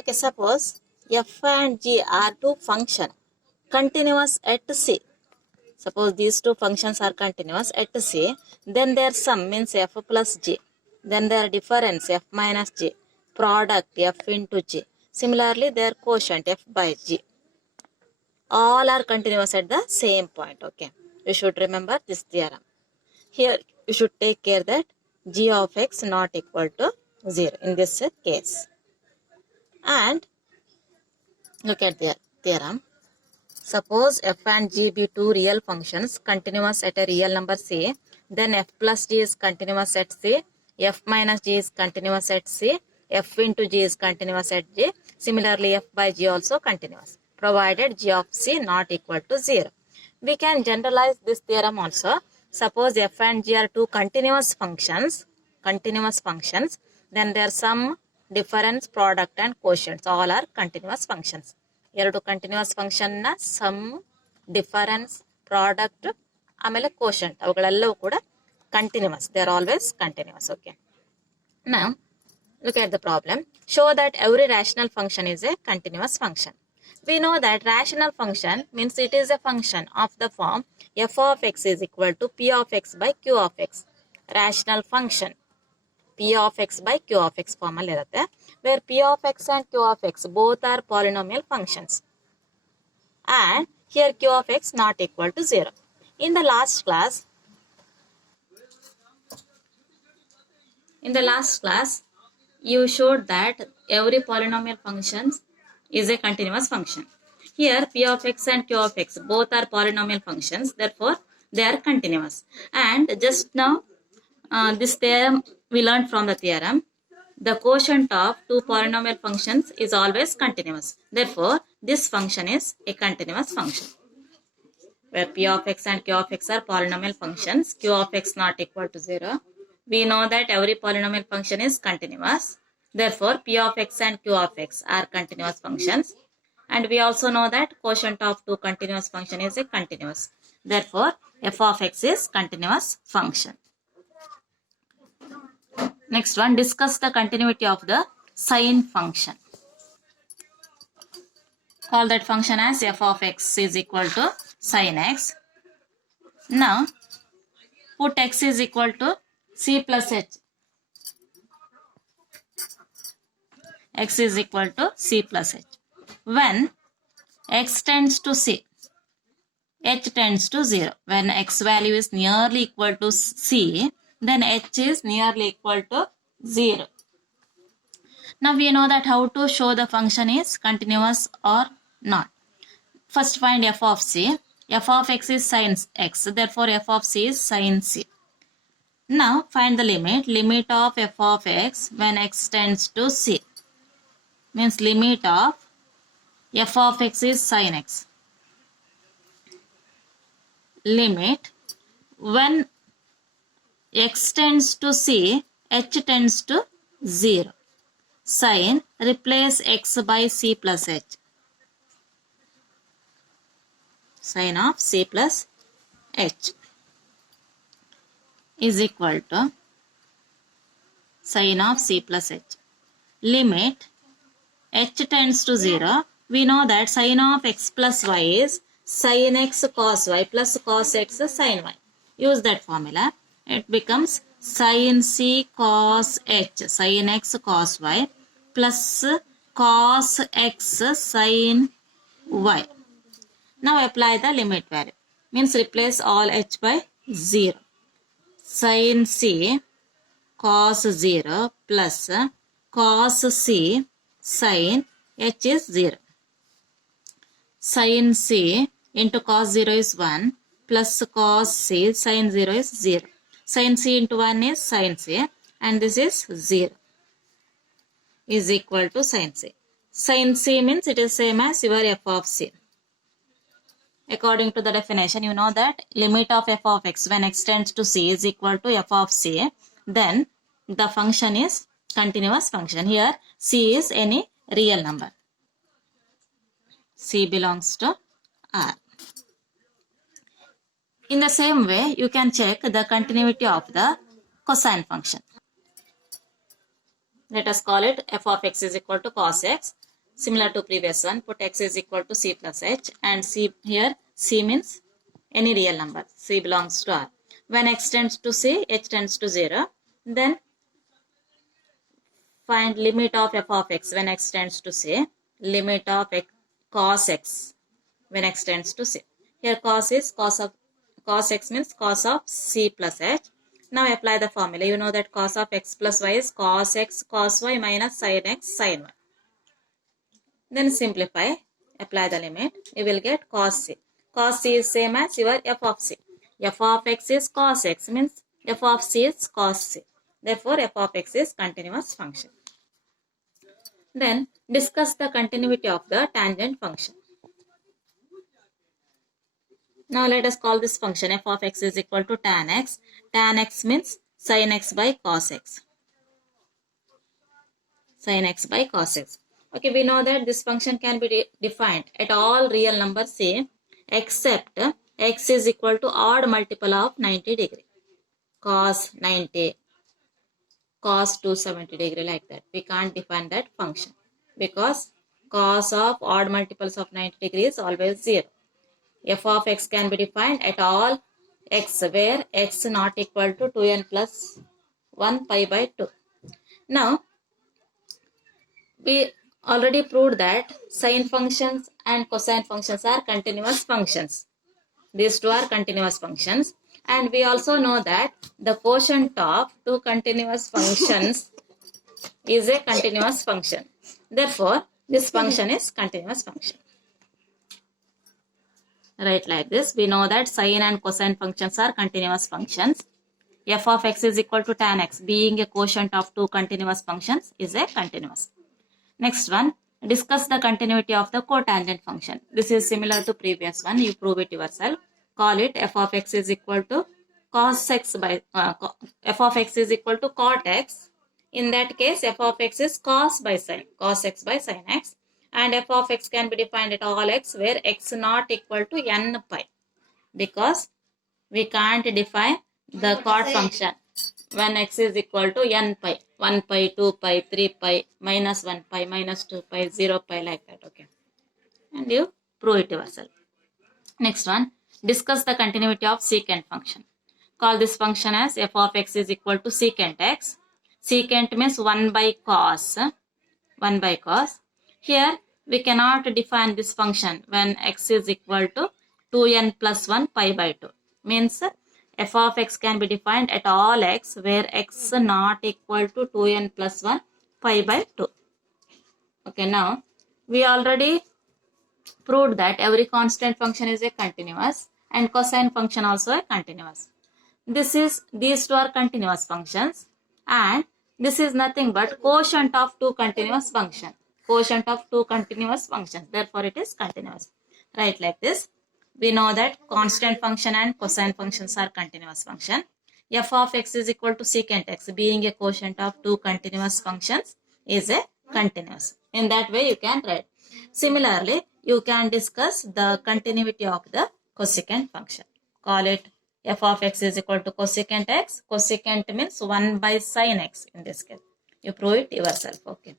Okay, suppose f and g are two functions continuous at C. Suppose these two functions are continuous at C, then their sum means f plus g. Then their difference f minus g. Product f into g. Similarly, their quotient f by g. All are continuous at the same point. Okay, you should remember this theorem. Here you should take care that g of x not equal to 0 in this case. And look at the theorem. Suppose f and g be two real functions continuous at a real number c, then f plus g is continuous at c, f minus g is continuous at c, f into g is continuous at g. Similarly, f by g also continuous, provided g of c not equal to 0. We can generalize this theorem also. Suppose f and g are two continuous functions, then their sum, difference, product and quotients all are continuous functions. ಎರಡು continuous function ನ sum, difference, product ಆಮೇಲೆ quotient ಅವುಗಳೆಲ್ಲವೂ ಕೂಡ continuous. They are always continuous. Okay, now look at the problem. Show that every rational function is a continuous function. We know that rational function means it is a function of the form f of x is equal to p of x by q of x. Rational function p of x by q of x form ಅಲ್ಲಿ ಇರುತ್ತೆ, where p of x and q of x both are polynomial functions, and here q of x not equal to 0. In the last class you showed that every polynomial function is a continuous function. Here p of x and q of x both are polynomial functions, therefore they are continuous. And just now this theorem we learned from the theorem, the quotient of two polynomial functions is always continuous. Therefore, this function is a continuous function. Where p of x and q of x are polynomial functions, q of x not equal to 0. We know that every polynomial function is continuous. Therefore, p of x and q of x are continuous functions. And we also know that quotient of two continuous function is a continuous. Therefore, f of x is continuous function. Next one, discuss the continuity of the sine function. Call that function as f of x is equal to sine x. Now, put x is equal to c plus h. X is equal to c plus h. When x tends to c, h tends to 0. When x value is nearly equal to c, then h is nearly equal to 0. Now we know that how to show the function is continuous or not. First find f of c. F of x is sin x, therefore f of c is sin c. Now find the limit of f of x when x tends to c. Means limit of f of x is sin x. Limit when x tends to c, h tends to 0. Sin, replace x by c plus h. Sin of c plus h is equal to sin of c plus h. Limit h tends to 0. We know that sin of x plus y is sin x cos y plus cos x sin y. Use that formula. It becomes sin c cos h sin x cos y plus cos x sin y. Now apply the limit value. Means replace all h by 0. Sin c cos 0 plus cos c sin h is 0. Sin c into cos 0 is 1 plus cos c sin 0 is 0. Sin c into 1 is sin c and this is 0 is equal to sin c. Sin c means it is same as your f of c. According to the definition, you know that limit of f of x when x tends to c is equal to f of c. Then the function is continuous function. Here c is any real number. C belongs to R. In the same way, you can check the continuity of the cosine function. Let us call it f of x is equal to cos x. Similar to previous one, put x is equal to c plus h, and c here, c means any real number, c belongs to r. When x tends to c, h tends to 0, then find limit of f of x when x tends to c, limit of x, cos x when x tends to c. Here cos is cos x means cos of c plus h. Now apply the formula. You know that cos of x plus y is cos x cos y minus sin x sin y. Then simplify, apply the limit. You will get cos c. Cos c is same as your f of c. F of x is cos x means f of c is cos c. Therefore, f of x is continuous function. Then discuss the continuity of the tangent function. Now let us call this function f of x is equal to tan x. Tan x means sin x by cos x. Sin x by cos x. Okay, we know that this function can be defined at all real numbers c except x is equal to odd multiple of 90 degree. Cos 90, cos 270 degree, like that. We can't define that function because cos of odd multiples of 90 degree is always 0. F of x can be defined at all x where x not equal to 2n plus 1 pi by 2. Now, we already proved that sine functions and cosine functions are continuous functions. These two are continuous functions. And we also know that the quotient of two continuous functions is a continuous function. Therefore, this function is continuous function. Right, like this. We know that sine and cosine functions are continuous functions. F of x is equal to tan x, being a quotient of two continuous functions, is a continuous. Next one, discuss the continuity of the cotangent function. This is similar to previous one. You prove it yourself. Call it f of x is equal to cos x by f of x is equal to cot x. In that case, f of x is cos by sin, cos x by sin x. And f of x can be defined at all x where x not equal to n pi, because we can't define the cot function when x is equal to n pi, 1 pi, 2 pi, 3 pi, minus 1 pi, minus 2 pi, 0 pi, like that. Okay, and you prove it yourself. Next one, discuss the continuity of secant function. Call this function as f of x is equal to secant x. Secant means 1 by cos. 1 by cos. Here, we cannot define this function when x is equal to 2n plus 1 pi by 2. Means f of x can be defined at all x where x not equal to 2n plus 1 pi by 2. Okay, now we already proved that every constant function is a continuous and cosine function also a continuous. These two are continuous functions, and this is nothing but quotient of two continuous functions. Quotient of two continuous functions. Therefore, it is continuous. Right, like this. We know that constant function and cosine functions are continuous function. F of x is equal to secant x, being a quotient of two continuous functions, is a continuous. In that way, you can write. Similarly, you can discuss the continuity of the cosecant function. Call it f of x is equal to cosecant x. Cosecant means 1 by sin x in this case. You prove it yourself. Okay.